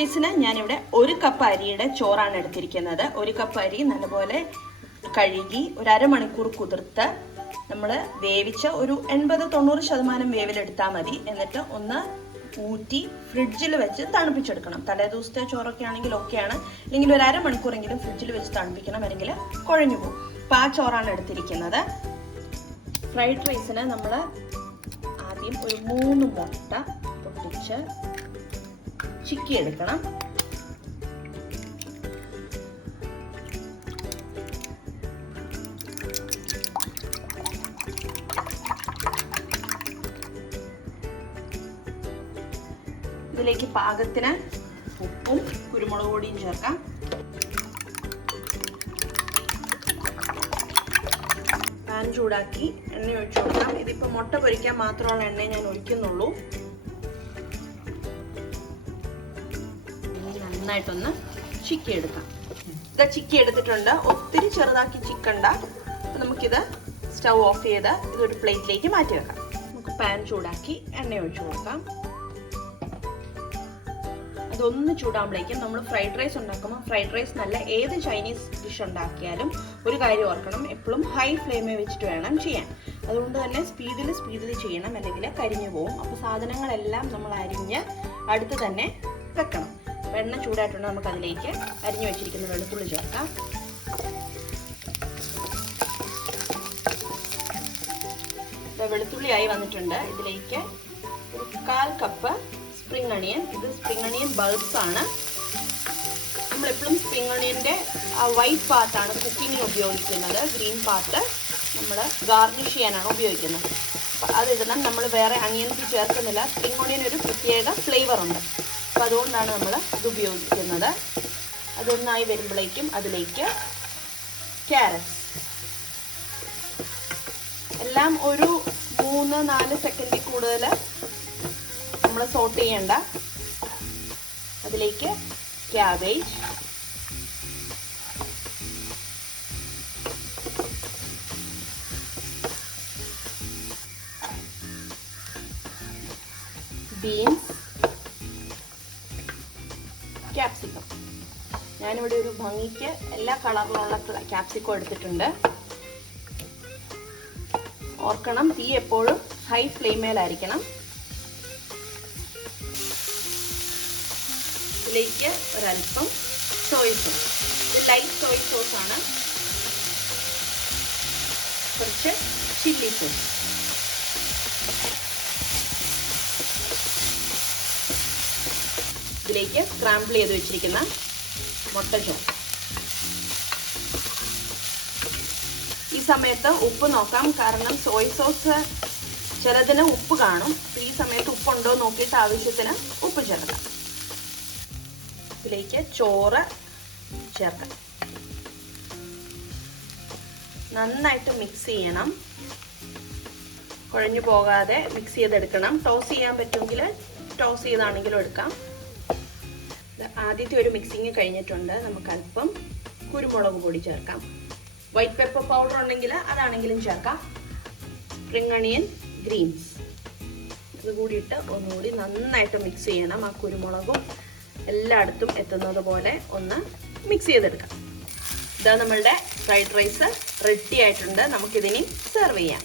റൈസിന് ഞാനിവിടെ 1 കപ്പ് അരിയുടെ ചോറാണ് എടുത്തിരിക്കുന്നത്. 1 കപ്പ് അരി നല്ലപോലെ കഴുകി ഒരു അരമണിക്കൂർ കുതിർത്ത് നമ്മൾ വേവിച്ച ഒരു 80-90% വേവിലെടുത്താൽ മതി. എന്നിട്ട് ഒന്ന് ഊറ്റി ഫ്രിഡ്ജിൽ വെച്ച് തണുപ്പിച്ചെടുക്കണം. തലേ ദിവസത്തെ ചോറൊക്കെ ആണെങ്കിൽ ഓക്കെയാണ്, അല്ലെങ്കിൽ ഒരു അരമണിക്കൂറെങ്കിലും ഫ്രിഡ്ജിൽ വെച്ച് തണുപ്പിക്കണം, അല്ലെങ്കിൽ കുഴഞ്ഞു പോകും. അപ്പം ആ ചോറാണ് എടുത്തിരിക്കുന്നത്. ഫ്രൈഡ് റൈസിന് നമ്മൾ ആദ്യം ഒരു 3 മുട്ട പൊട്ടിച്ച് ചിക്കി എടുക്കണം. ഇതിലേക്ക് പാകത്തിന് ഉപ്പും കുരുമുളക് പൊടിയും ചേർക്കാം. പാൻ ചൂടാക്കി എണ്ണ ഒഴിച്ചു കൊടുക്കാം. ഇതിപ്പോൾ മുട്ട പൊരിക്കാൻ മാത്രമുള്ള എണ്ണ ഞാൻ ഒഴിക്കുന്നുള്ളൂ. നന്നായിട്ടൊന്ന് ചിക്കി എടുക്കാം. ഇത് ചിക്കി എടുത്തിട്ടുണ്ട്. ഒത്തിരി ചെറുതാക്കി ചിക്കണ്ട. അപ്പം നമുക്കിത് സ്റ്റൗ ഓഫ് ചെയ്ത് ഇതൊരു പ്ലേറ്റിലേക്ക് മാറ്റി വെക്കാം. നമുക്ക് പാൻ ചൂടാക്കി എണ്ണ ഒഴിച്ചു കൊടുക്കാം. അതൊന്ന് ചൂടാകുമ്പോഴേക്കും നമ്മൾ ഫ്രൈഡ് റൈസ് ഉണ്ടാക്കുമ്പോൾ, ഫ്രൈഡ് റൈസ് നല്ല ഏത് ചൈനീസ് ഡിഷ് ഉണ്ടാക്കിയാലും ഒരു കാര്യം ഓർക്കണം, എപ്പോഴും ഹൈ ഫ്ലെയിമിൽ വെച്ചിട്ട് വേണം ചെയ്യാൻ. അതുകൊണ്ട് തന്നെ സ്പീഡിൽ ചെയ്യണം, അല്ലെങ്കിൽ കരിഞ്ഞു പോകും. അപ്പോൾ സാധനങ്ങളെല്ലാം നമ്മൾ അരിഞ്ഞ് അടുത്ത് തന്നെ വെക്കണം. എണ്ണ ചൂടായിട്ടുണ്ട്. നമുക്ക് അതിലേക്ക് അരിഞ്ഞു വെച്ചിരിക്കുന്ന വെളുത്തുള്ളി ചേർക്കാം. വെളുത്തുള്ളി ആയി വന്നിട്ടുണ്ട്. ഇതിലേക്ക് ഒരു 1/4 കപ്പ് സ്പ്രിംഗ് അണിയൻ. ഇത് സ്പ്രിംഗ് അണിയൻ ബൾബ്സ് ആണ്. നമ്മളെപ്പോഴും സ്പ്രിംഗ് അണിയൻ്റെ വൈറ്റ് പാർട്ടാണ് കുക്കിങ്ങിന് ഉപയോഗിക്കുന്നത്. ഗ്രീൻ പാർട്ട് നമ്മൾ ഗാർണിഷ് ചെയ്യാനാണ് ഉപയോഗിക്കുന്നത്. അപ്പോൾ അതിടണം. നമ്മൾ വേറെ അണിയൻസ് ചേർക്കുന്നില്ല. സ്പ്രിംഗ് അണിയൻ ഒരു പ്രത്യേക ഫ്ലേവർ ഉണ്ട്. അപ്പോൾ അതുകൊണ്ടാണ് നമ്മൾ ഇത് ഉപയോഗിക്കുന്നത്. അതൊന്നായി വരുമ്പോഴേക്കും അതിലേക്ക് ക്യാരറ്റ്സ് എല്ലാം ഒരു 3-4 സെക്കൻഡിൽ കൂടുതൽ നമ്മൾ സോട്ട് ചെയ്യേണ്ട. അതിലേക്ക് ക്യാബേജ്, ബീൻസ്, ക്യാപ്സിക്കം. ഞാനിവിടെ ഒരു ഭംഗിക്ക് എല്ലാ കളറിലുള്ള ക്യാപ്സിക്കം എടുത്തിട്ടുണ്ട്. ഓർക്കണം, തീ എപ്പോഴും ഹൈ ഫ്ലെയിമേലായിരിക്കണം. ഇതിലേക്ക് ഒരല്പം സോയ സോസ്. ഇത് ലൈറ്റ് സോയ സോസാണ്. കുറച്ച് ചില്ലി സോസ്. ഇതിലേക്ക് സ്ക്രാമ്പിൾ ചെയ്ത് വെച്ചിരിക്കുന്ന മുട്ട ചോറ്. ഈ സമയത്ത് ഉപ്പ് നോക്കാം, കാരണം സോയ സോസ് ചിലതിന് ഉപ്പ് കാണും. ഈ സമയത്ത് ഉപ്പുണ്ടോ നോക്കിയിട്ട് ആവശ്യത്തിന് ഉപ്പ് ചേർക്കാം. ഇതിലേക്ക് ചോറ് ചേർക്കാം. നന്നായിട്ട് മിക്സ് ചെയ്യണം. കുഴഞ്ഞു പോകാതെ മിക്സ് ചെയ്തെടുക്കണം. ടോസ് ചെയ്യാൻ പറ്റുമെങ്കിൽ ടോസ് ചെയ്താണെങ്കിലും എടുക്കാം. ആദ്യത്തെ ഒരു മിക്സിങ് കഴിഞ്ഞിട്ടുണ്ട്. നമുക്ക് അല്പം കുരുമുളക് പൊടി ചേർക്കാം. വൈറ്റ് പെപ്പർ പൗഡർ ഉണ്ടെങ്കിൽ അതാണെങ്കിലും ചേർക്കാം. സ്പ്രിംഗ് അണിയൻ ഗ്രീൻസ് ഇത് കൂടിയിട്ട് ഒന്നുകൂടി നന്നായിട്ട് മിക്സ് ചെയ്യണം. ആ കുരുമുളകും എല്ലായിടത്തും എത്തുന്നത് പോലെ ഒന്ന് മിക്സ് ചെയ്തെടുക്കാം. ഇതാ നമ്മളുടെ ഫ്രൈഡ് റൈസ് റെഡി ആയിട്ടുണ്ട്. നമുക്കിതിനി സെർവ് ചെയ്യാം.